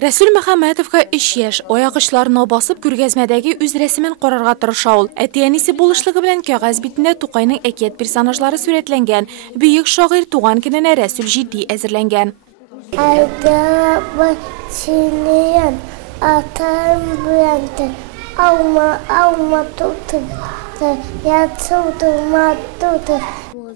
Рәсүл Мөхәммәтовка 3 яшь, аяк-очларына басып күргәзмәдәге үз рәсемен карарга тырыша ул. Әти-әнисе булышлыгы белән кәгазь битендә Тукайның әкият персонажлары сурәтләнгән. Бөек шагыйрь туган көненә Рәсүл җитди әзерләнгән.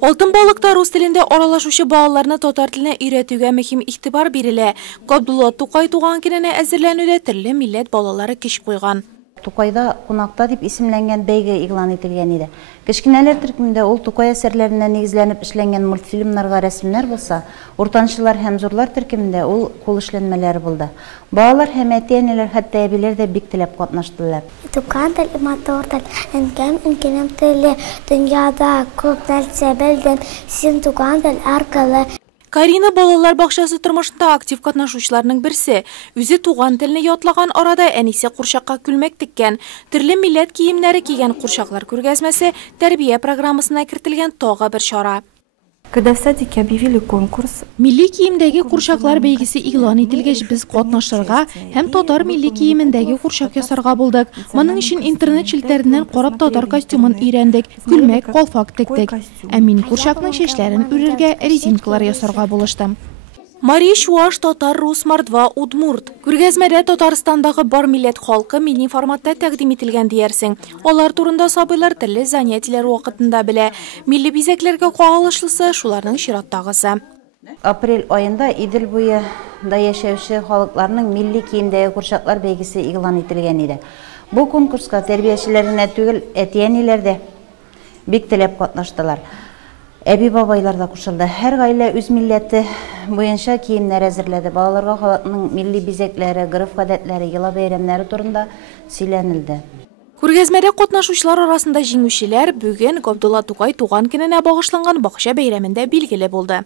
Алтын балыкта рус телендә аралашучы балаларны татар теленә өйрәтүгә мөһим игътибар бирелә. Габдулла Тукай туган көненә әзерләнүдә төрле милләт балалары көч куйган. Тукайда кунакта дип исемләнгән бәйге игълан ителгән иде. Кечкенәләр төркемендә ул Тукай әсәрләренә нигезләнеп эшләнгән мультфильмнарга рәсемнәр булса, уртанчылар һәм зурлар төркемендә ул кул эшләнмәләре булды. Балалар һәм әти-әниләр, хәтта әбиләр дә бик теләп катнаштылар. Туган тел матур тел, әнкәм теле, дөньяда күп нәрсә белдем, син туган тел аркылы. Карина балалар бакчасы тормышында актив катнашучыларның берсе. Үзе туган телне ятлаган арада әнисе курчакка күлмәк теккән. Төрле милләт киемнәре кигән курчаклар күргәзмәсе тәрбия программасына кертелгән тагы бер чара. Когда в садике объявили конкурс, Милли киемдәге курчаклар бәйгесе игълан ителгәч, без катнашырга һәм татар милли киемендәге курчак ясарга булдык. Моның өчен интернет челтәреннән карап татар костюмын өйрәндек, күлмәк, калфак тектек. Ә мин курчакның чәчләрен үрергә резинкалар ясарга булыштым. Мария Шуаш, татар, рус, мордва, удмурт. Күргәзмәдә Татарстандагы бар милләт халкы милли форматта тәкъдим ителгән диярсең. Алар турында сабыйлар телле занятиеләр вакытында белә. Милли бизәкләргә кагылышлысы шуларның чираттагысы. Апрель айында Идел буенда яшәүче халыкларның милли киемдәге курчаклар бәйгесе игълан ителгән иде. Бу конкурска тәрбиячеләренә түгел, әти-әниләр дә бик теләп катнаштылар. Әби-бабайлар да кушылды. Һәр гаилә үз милләте буенча киемнәр әзерләде. Балаларга халыкның милли бизәкләре, гырыф-гадәтләре, йола бәйрәмнәре турында сөйләнелде. Күргәзмәдә катнашучылар арасында җиңүчеләр бүген Габдулла Тукай туган көненә багышланган бакча бәйрәмендә билгеле булды.